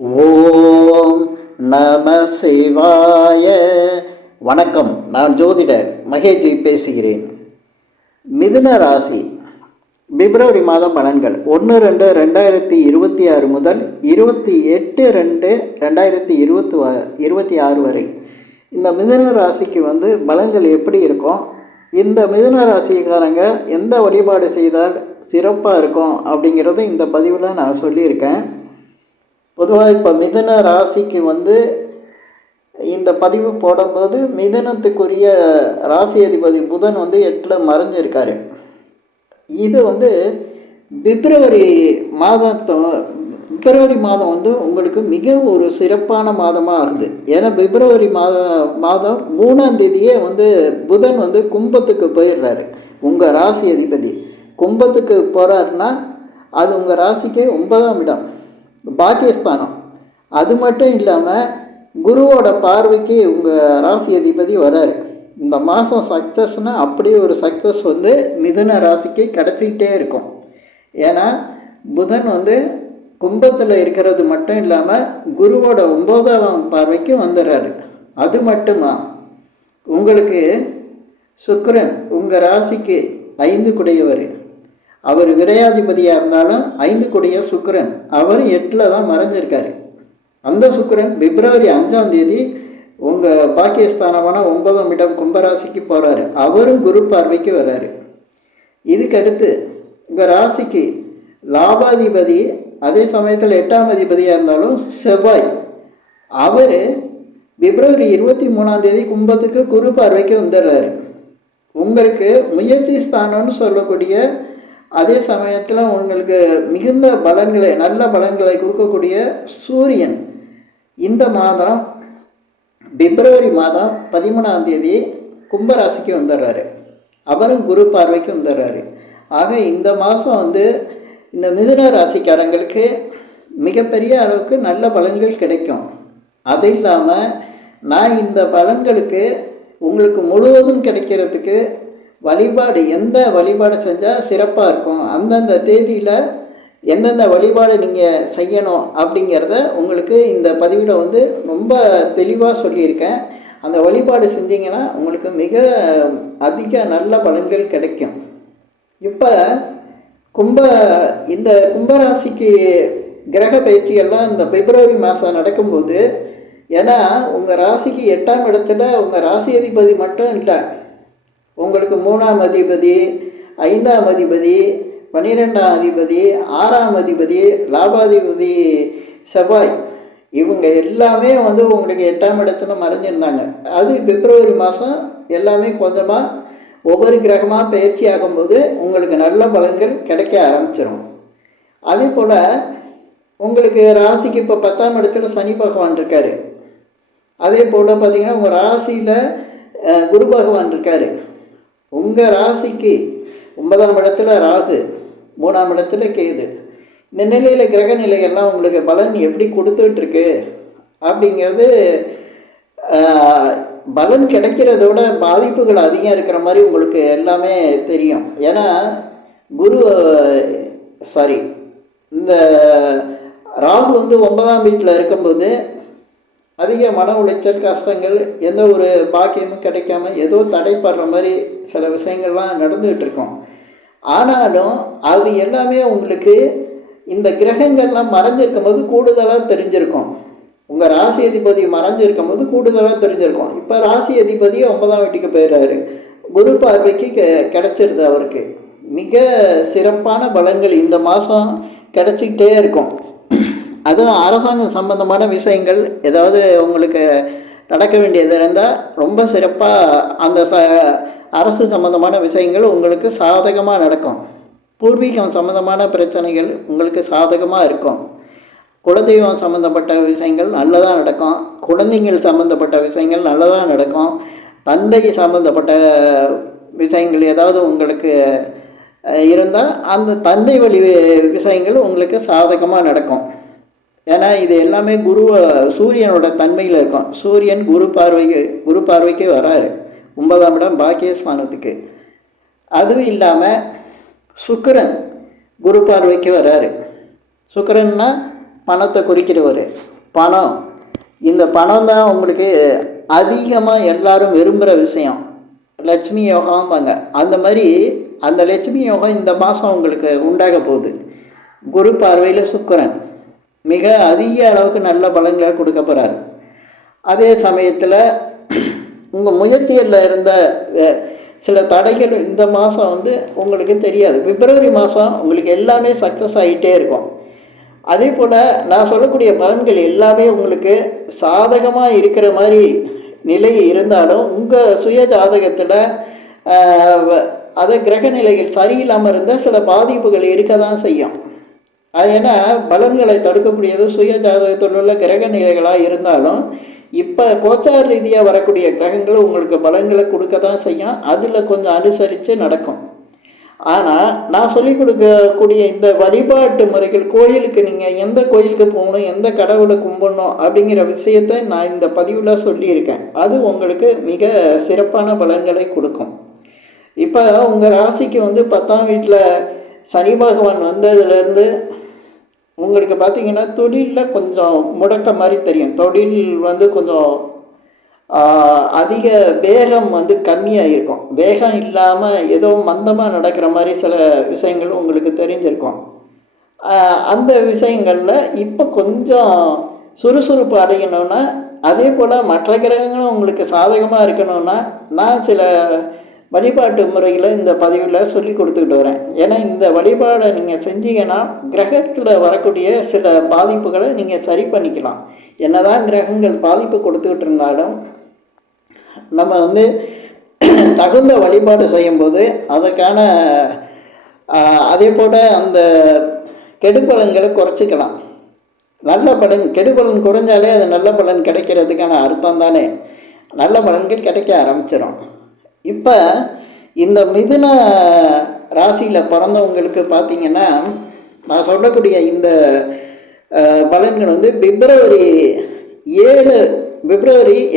ஓம் நம சிவாய. வணக்கம். நான் ஜோதிடர் மகேஜி பேசுகிறேன். மிதுன ராசி பிப்ரவரி மாதம் பலன்கள் 1-2-2026 முதல் 28-2-2026 வரை இந்த மிதுன ராசிக்கு பலன்கள் எப்படி இருக்கும், இந்த மிதுன ராசிக்காரங்க எந்த வழிபாடு செய்தால் சிறப்பாக இருக்கும் அப்படிங்கிறத இந்த பதிவில் நான் சொல்லியிருக்கேன். பொதுவாக இப்போ மிதுன ராசிக்கு இந்த பதிவு போடும்போது மிதுனத்துக்குரிய ராசி அதிபதி புதன் 8ல் மறைஞ்சிருக்காரு. இது பிப்ரவரி மாதம் உங்களுக்கு மிக ஒரு சிறப்பான மாதமாக ஆகுது. ஏன்னா பிப்ரவரி மாதம் 3ஆம் தேதியே புதன் கும்பத்துக்கு போயிடுறாரு. உங்கள் ராசி அதிபதி கும்பத்துக்கு போகிறாருன்னா அது உங்கள் ராசிக்கே 9ஆம் இடம், பாக்கியஸ்தானம். அது மட்டும் இல்லாமல் குருவோட பார்வைக்கு உங்கள் ராசி அதிபதி வராரு. இந்த மாதம் சக்ஸஸ்னால் அப்படி ஒரு சக்ஸஸ் மிதுன ராசிக்கு கிடச்சிக்கிட்டே இருக்கும். ஏன்னா புதன் கும்பத்தில் இருக்கிறது மட்டும் இல்லாமல் குருவோட 9ஆம் பார்வைக்கு வந்துடுறாரு. அது மட்டுமா, உங்களுக்கு சுக்கிரன் உங்கள் ராசிக்கு 5 குடையவர். அவர் விரையாதிபதியாக இருந்தாலும் 5 குடைய சுக்கிரன் அவர் 8ல் தான் மறைஞ்சிருக்காரு. அந்த சுக்கிரன் பிப்ரவரி 5ஆம் தேதி உங்கள் பாக்கியஸ்தானமான 9ஆம் இடம் கும்பராசிக்கு போகிறாரு. அவரும் குரு பார்வைக்கு வர்றாரு. இதுக்கடுத்து உங்கள் ராசிக்கு லாபாதிபதி, அதே சமயத்தில் 8ஆம் அதிபதியாக இருந்தாலும் செவ்வாய், அவர் பிப்ரவரி 23ஆம் தேதி கும்பத்துக்கு குரு பார்வைக்கு வந்துடுறாரு. உங்களுக்கு முயற்சி ஸ்தானம்னு சொல்லக்கூடிய, அதே சமயத்தில் உங்களுக்கு மிகுந்த பலன்களை, நல்ல பலன்களை கொடுக்கக்கூடிய சூரியன் இந்த மாதம் பிப்ரவரி மாதம் 13ஆம் தேதி கும்பராசிக்கு வந்துடுறாரு. அவரும் குரு பார்வைக்கு வந்துடுறாரு. ஆக இந்த மாதம் இந்த மிதுன ராசிக்காரங்களுக்கு மிகப்பெரிய அளவுக்கு நல்ல பலன்கள் கிடைக்கும். அது இல்லாமல் நான் இந்த பலன்களுக்கு உங்களுக்கு முழுவதும் கிடைக்கிறதுக்கு வழிபாடு, எந்த வழிபாடு செஞ்சால் சிறப்பாக இருக்கும், அந்தந்த தேதியில் எந்தெந்த வழிபாடு நீங்கள் செய்யணும் அப்படிங்கிறத உங்களுக்கு இந்த பதிவில் ரொம்ப தெளிவாக சொல்லியிருக்கேன். அந்த வழிபாடு செஞ்சிங்கன்னா உங்களுக்கு மிக அதிக நல்ல பலன்கள் கிடைக்கும். இப்போ இந்த கும்பராசிக்கு கிரக பயிற்சிகள்லாம் இந்த பிப்ரவரி மாதம் நடக்கும்போது, ஏன்னா உங்கள் ராசிக்கு 8ஆம் இடத்துல உங்கள் ராசி அதிபதி மட்டும் இல்லை, உங்களுக்கு 3ஆம் அதிபதி, 5ஆம் அதிபதி, 12ஆம் அதிபதி, 6ஆம் அதிபதி, லாபாதிபதி செவ்வாய், இவங்க எல்லாமே உங்களுக்கு 8ஆம் இடத்துல மறைஞ்சிருந்தாங்க. அது பிப்ரவரி மாதம் எல்லாமே கொஞ்சமாக ஒவ்வொரு கிரகமாக பயிற்சி ஆகும்போது உங்களுக்கு நல்ல பலன்கள் கிடைக்க ஆரம்பிச்சிடும். அதே போல் உங்களுக்கு ராசிக்கு இப்போ 10ஆம் இடத்துல சனி பகவான் இருக்கார். அதே போல் பார்த்திங்கன்னா உங்கள் ராசியில் குரு பகவான் இருக்கார். உங்கள் ராசிக்கு 9ஆம் இடத்துல ராகு, 3ஆம் இடத்துல கேது. இந்த நிலையில் கிரக நிலைகள்லாம் உங்களுக்கு பலன் எப்படி கொடுத்துட்ருக்கு அப்படிங்கிறது, பலன் கிடைக்கிறதோட பாதிப்புகள் அதிகம் இருக்கிற மாதிரி உங்களுக்கு எல்லாமே தெரியும். ஏன்னா இந்த ராகு 9ஆம் வீட்டில் இருக்கும்போது அதிக மன உளைச்சல், கஷ்டங்கள், எந்த ஒரு பாக்கியமும் கிடைக்காம ஏதோ தடைப்படுற மாதிரி சில விஷயங்கள்லாம் நடந்துகிட்டு இருக்கோம். ஆனாலும் அது எல்லாமே உங்களுக்கு இந்த கிரகங்கள்லாம் மறைஞ்சிருக்கும் போது கூடுதலாக தெரிஞ்சிருக்கும். உங்கள் ராசி அதிபதி மறைஞ்சிருக்கும் போது கூடுதலாக தெரிஞ்சிருக்கும். இப்போ ராசி அதிபதி 9ஆம் வீட்டுக்கு போயிடுறாரு, குரு பார்வைக்கு கிடச்சிருது. அவருக்கு மிக சிறப்பான பலன்கள் இந்த மாதம் கிடச்சிக்கிட்டே இருக்கும். அதுவும் அரசாங்கம் சம்பந்தமான விஷயங்கள் ஏதாவது உங்களுக்கு நடக்க வேண்டியது இருந்தால் ரொம்ப சிறப்பாக அந்த அரசு சம்பந்தமான விஷயங்கள் உங்களுக்கு சாதகமாக நடக்கும். பூர்வீகம் சம்பந்தமான பிரச்சனைகள் உங்களுக்கு சாதகமாக இருக்கும். குலதெய்வம் சம்மந்தப்பட்ட விஷயங்கள் நல்லதாக நடக்கும். குழந்தைங்கள் சம்மந்தப்பட்ட விஷயங்கள் நல்லதாக நடக்கும். தந்தை சம்மந்தப்பட்ட விஷயங்கள் ஏதாவது உங்களுக்கு இருந்தால் அந்த தந்தை வழி விஷயங்கள் உங்களுக்கு சாதகமாக நடக்கும். ஏன்னா இது எல்லாமே சூரியனோட தன்மையில் இருக்கும். சூரியன் குரு பார்வைக்கு வராரு 9ஆம் இடம் பாக்கியஸ்தானத்துக்கு. அதுவும் இல்லாமல் சுக்கிரன் குரு பார்வைக்கு வராரு. சுக்கிரன்னா பணத்தை குறிக்கிறவர். பணம், இந்த பணம் தான் உங்களுக்கு அதிகமாக எல்லாரும் விரும்புகிற விஷயம். லட்சுமி யோகம்பாங்க. அந்த மாதிரி அந்த லட்சுமி யோகம் இந்த மாதம் உங்களுக்கு உண்டாக போகுது. குரு பார்வையில் சுக்கிரன் மிக அதிக அளவுக்கு நல்ல பலன்களை கொடுக்க போகிறார். அதே சமயத்தில் உங்கள் முயற்சிகளில் இருந்த சில தடைகள் இந்த மாதம் வந்து உங்களுக்கு தெரியாது. பிப்ரவரி மாதம் உங்களுக்கு எல்லாமே சக்ஸஸ் ஆகிட்டே இருக்கும். அதே போல் நான் சொல்லக்கூடிய பலன்கள் எல்லாமே உங்களுக்கு சாதகமாக இருக்கிற மாதிரி நிலை இருந்தாலும் உங்கள் சுய ஜாதகத்தில் அதை கிரக நிலைகள் சரியில்லாமல் இருந்தால் சில பாதிப்புகள் இருக்க தான் செய்யும். அது ஏன்னா பலன்களை தடுக்கக்கூடியது சுய ஜாதகத்தில் உள்ள கிரக நிலைகளாக இருந்தாலும் இப்போ கோச்சார ரீதியாக வரக்கூடிய கிரகங்கள் உங்களுக்கு பலன்களை கொடுக்க தான் செய்யும். அதில் கொஞ்சம் அனுசரித்து நடக்கும். ஆனால் நான் சொல்லிக் கொடுக்கக்கூடிய இந்த வழிபாட்டு முறைகள், கோயிலுக்கு நீங்கள் எந்த கோயிலுக்கு போகணும், எந்த கடவுளை கும்பிடணும் அப்படிங்கிற விஷயத்தை நான் இந்த பதிவில் சொல்லியிருக்கேன். அது உங்களுக்கு மிக சிறப்பான பலன்களை கொடுக்கும். இப்போ உங்கள் ராசிக்கு வந்து 10ஆம் வீட்டில் சனி பகவான் வந்ததுலேருந்து உங்களுக்கு பார்த்திங்கன்னா தொழிலில் கொஞ்சம் முடக்க மாதிரி தெரியும். தொழில் வந்து கொஞ்சம் அதிக வேகம் வந்து கம்மியாக இருக்கும். வேகம் இல்லாமல் ஏதோ மந்தமாக நடக்கிற மாதிரி சில விஷயங்கள் உங்களுக்கு தெரிஞ்சிருக்கும். அந்த விஷயங்களில் இப்போ கொஞ்சம் சுறுசுறுப்பு அடையணுன்னா, அதே போல் மற்ற கிரகங்களும் உங்களுக்கு சாதகமாக இருக்கணும்னா நான் சில வழிபாட்டு முறைகளை இந்த பதிவில் சொல்லி கொடுத்துக்கிட்டு வரேன். ஏன்னா இந்த வழிபாடை நீங்கள் செஞ்சீங்கன்னா கிரகத்தில் வரக்கூடிய சில பாதிப்புகளை நீங்கள் சரி பண்ணிக்கலாம். என்னதான் கிரகங்கள் பாதிப்பு கொடுத்துக்கிட்டு இருந்தாலும் நம்ம வந்து தகுந்த வழிபாடு செய்யும்போது அதற்கான அதே போல் அந்த கெடுபலன்களை குறைச்சிக்கலாம். நல்ல பலன், கெடுபலன் குறைஞ்சாலே அது நல்ல பலன் கிடைக்கிறதுக்கான அர்த்தம் தானே. நல்ல பலன்கள் கிடைக்க ஆரம்பிச்சிடும். இப்போ இந்த மிதுன ராசியில் பிறந்தவங்களுக்கு பார்த்திங்கன்னா நான் சொல்லக்கூடிய இந்த பலன்கள் வந்து பிப்ரவரி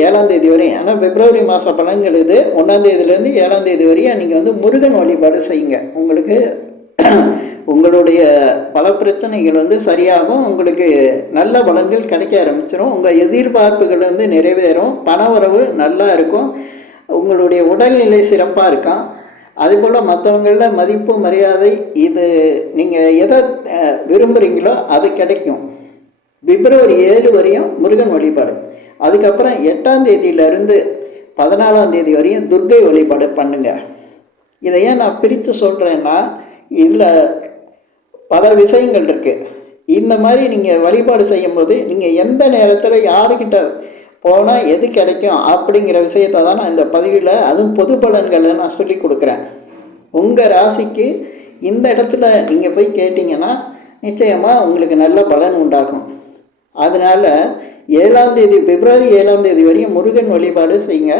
7ஆம் தேதி வரையும். ஆனால் பிப்ரவரி மாத பலன்கள் இது 1ஆம் தேதியிலேருந்து 7ஆம் தேதி வரையும் நீங்கள் வந்து முருகன் வழிபாடு செய்யுங்க. உங்களுக்கு உங்களுடைய பல பிரச்சனைகள் வந்து சரியாகும். உங்களுக்கு நல்ல பலன்கள் கிடைக்க ஆரம்பிச்சிடும். உங்கள் எதிர்பார்ப்புகள் வந்து நிறைவேறும். பண வரவு நல்லா இருக்கும். உங்களுடைய உடல்நிலை சிறப்பாக இருக்கும். அதுபோல் மற்றவங்களோட மதிப்பு மரியாதை, இது நீங்கள் எதை விரும்புகிறீங்களோ அது கிடைக்கும். பிப்ரவரி 7 வரையும் முருகன் வழிபாடு. அதுக்கப்புறம் 8ஆம் தேதியிலேருந்து 14ஆம் தேதி வரையும் துர்க்கை வழிபாடு பண்ணுங்கள். இதை ஏன் நான் பிரித்து சொல்கிறேன்னா இதில் பல விஷயங்கள் இருக்குது. இந்த மாதிரி நீங்கள் வழிபாடு செய்யும்போது நீங்கள் எந்த நேரத்தில் யாருக்கிட்ட போனால் எது கிடைக்கும் அப்படிங்கிற விஷயத்தை தான் நான் இந்த பதிவில், அதுவும் பொது பலன்களை நான் சொல்லி கொடுக்குறேன். உங்கள் ராசிக்கு இந்த இடத்துல நீங்கள் போய் கேட்டிங்கன்னா நிச்சயமாக உங்களுக்கு நல்ல பலன் உண்டாகும். அதனால் 7ஆம் தேதி, பிப்ரவரி 7ஆம் தேதி வரையும் முருகன் வழிபாடு செய்யுங்க.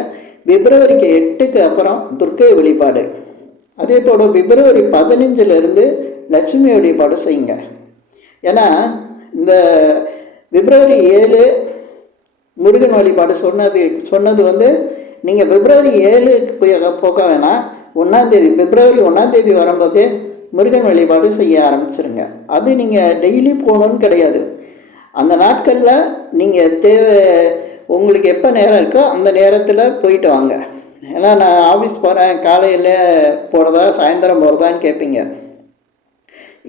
பிப்ரவரிக்கு 8க்கு அப்புறம் துர்க்கை வழிபாடு. அதே போல் பிப்ரவரி 15லேருந்து லட்சுமி வழிபாடு செய்யுங்க. ஏன்னா இந்த பிப்ரவரி 7 முருகன் வழிபாடு சொன்னது வந்து நீங்கள் பிப்ரவரி 7க்கு போக வேணாம். 1ஆம் தேதி, பிப்ரவரி 1ஆம் தேதி வரும்போதே முருகன் வழிபாடு செய்ய ஆரம்பிச்சிருங்க. அது நீங்கள் டெய்லி போகணுன்னு கிடையாது. அந்த நாட்களில் நீங்கள் உங்களுக்கு எப்போ நேரம் இருக்கோ அந்த நேரத்தில் போயிட்டு வாங்க. ஏன்னா நான் ஆஃபீஸ் போகிறேன், காலையில் போகிறதா சாயந்தரம் போகிறதான்னு கேட்பீங்க.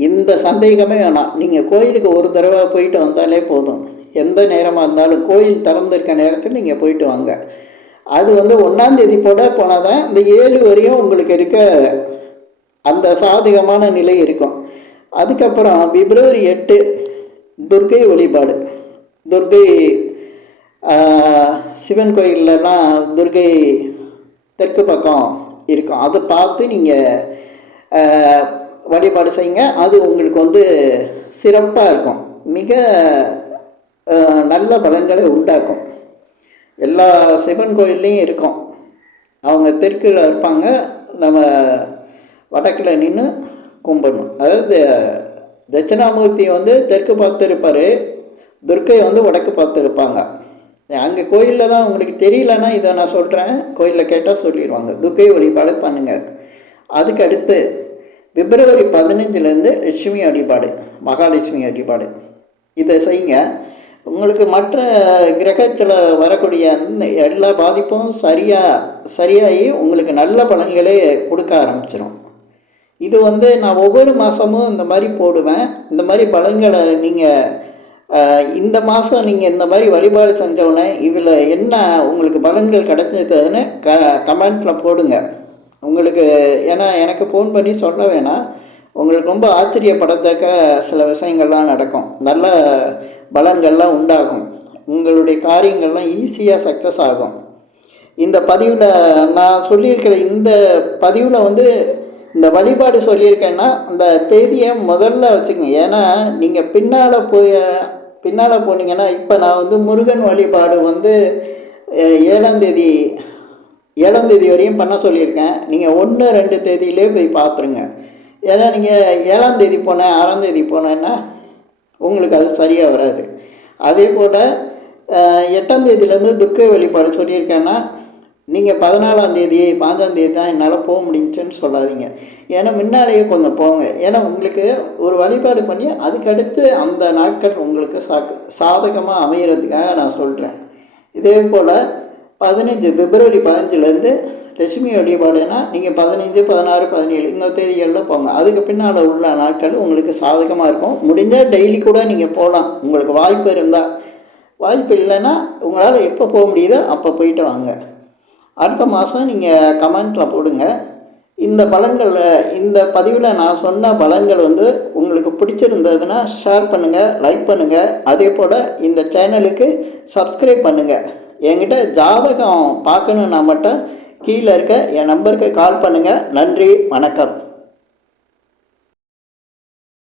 இந்த சந்தேகமே வேணாம். நீங்கள் கோயிலுக்கு ஒரு தடவை போயிட்டு வந்தாலே போதும். எந்த நேரமாக இருந்தாலும் கோயில் திறந்திருக்க நேரத்தில் நீங்கள் போயிட்டு வாங்க. அது வந்து 1ஆம் தேதி போனால் தான் இந்த 7 வரையும் உங்களுக்கு இருக்க அந்த சாதகமான நிலை இருக்கும். அதுக்கப்புறம் பிப்ரவரி 8 துர்க்கை வழிபாடு. துர்க்கை சிவன் கோயிலெலாம் துர்க்கை தெற்கு பக்கம் இருக்கும். அதை பார்த்து நீங்கள் வழிபாடு செய்யுங்க. அது உங்களுக்கு வந்து சிறப்பாக இருக்கும். மிக நல்ல பலன்களை உண்டாக்கும். எல்லா சிவன் கோயில்லையும் இருக்கும். அவங்க தெற்கில் இருப்பாங்க, நம்ம வடக்கில் நின்று கும்பிடணும். அதாவது தட்சிணாமூர்த்தி வந்து தெற்கு பார்த்து இருப்பார், துர்க்கை வந்து வடக்கு பார்த்து இருப்பாங்க. அங்கே கோயிலில் தான் உங்களுக்கு தெரியலன்னா இதை நான் சொல்கிறேன், கோயிலில் கேட்டால் சொல்லிடுவாங்க. துர்க்கை வழிபாடு பண்ணுங்கள். அதுக்கு அடுத்து பிப்ரவரி 15லேருந்து லட்சுமி வழிபாடு, மகாலட்சுமி வழிபாடு. இதை செய்யுங்க. உங்களுக்கு மற்ற கிரகத்தில் வரக்கூடிய அந்த எல்லா பாதிப்பும் சரியாகி உங்களுக்கு நல்ல பலன்களே கொடுக்க ஆரம்பிச்சிடும். இது வந்து நான் ஒவ்வொரு மாதமும் இந்த மாதிரி போடுவேன். இந்த மாதிரி பலன்களை நீங்கள் இந்த மாதம் நீங்கள் இந்த மாதிரி வழிபாடு செஞ்சோடனே இதில் என்ன உங்களுக்கு பலன்கள் கிடைச்சதுன்னு கமெண்ட்டில் போடுங்க. உங்களுக்கு ஏன்னா எனக்கு ஃபோன் பண்ணி சொல்ல வேணாம், உங்களுக்கு ரொம்ப ஆச்சரியப்படத்தக்க சில விஷயங்கள்லாம் நடக்கும், நல்ல பலன்கள்லாம் உண்டாகும், உங்களுடைய காரியங்கள்லாம் ஈஸியாக சக்ஸஸ் ஆகும். இந்த பதிவில் நான் சொல்லியிருக்கிற இந்த பதிவில் வந்து இந்த வழிபாடு சொல்லியிருக்கேன்னா அந்த தேதியை முதல்ல வச்சுக்கோங்க. ஏன்னா நீங்கள் பின்னால் போனீங்கன்னா, இப்போ நான் வந்து முருகன் வழிபாடு வந்து 7ஆம் தேதி வரையும் பண்ண சொல்லியிருக்கேன். நீங்கள் 1, 2 தேதியிலே போய் பார்த்துருங்க. ஏன்னா நீங்கள் 7ஆம் தேதி 6ஆம் தேதி போனேன்னா உங்களுக்கு அது சரியாக வராது. அதே போல் 8ஆம் தேதியிலேருந்து துர்க்கை வழிபாடு சொல்லியிருக்கேன்னா நீங்கள் 14ஆம் தேதி 5ஆம் தேதி தான் என்னால் போக முடிஞ்சுன்னு சொல்லாதீங்க. ஏன்னா முன்னாலேயே கொஞ்சம் போங்க. ஏன்னா உங்களுக்கு ஒரு வழிபாடு பண்ணி அதுக்கடுத்து அந்த நாட்கள் உங்களுக்கு சாதகமாக அமைகிறதுக்காக நான் சொல்கிறேன். இதே போல் பிப்ரவரி 15லேருந்து லட்சுமி வழிபாடுனா நீங்கள் 15, 16, 17 இந்த தேதிகளில் போங்க. அதுக்கு பின்னால் உள்ள நாட்கள் உங்களுக்கு சாதகமாக இருக்கும். முடிஞ்சால் டெய்லி கூட நீங்கள் போகலாம், உங்களுக்கு வாய்ப்பு இருந்தால். வாய்ப்பு இல்லைன்னா உங்களால் எப்போ போக முடியுதோ அப்போ போயிட்டு வாங்க. அடுத்த மாதம் நீங்கள் கமெண்ட்டில் போடுங்க. இந்த இந்த பதிவில் நான் சொன்ன பலன்கள் வந்து உங்களுக்கு பிடிச்சிருந்ததுன்னா ஷேர் பண்ணுங்கள், லைக் பண்ணுங்கள். அதே போல் இந்த சேனலுக்கு சப்ஸ்கிரைப் பண்ணுங்கள். என்கிட்ட ஜாதகம் பார்க்கணுன்னா மட்டும் கீழே இருக்க என் நம்பருக்கு கால் பண்ணுங்கள். நன்றி, வணக்கம்.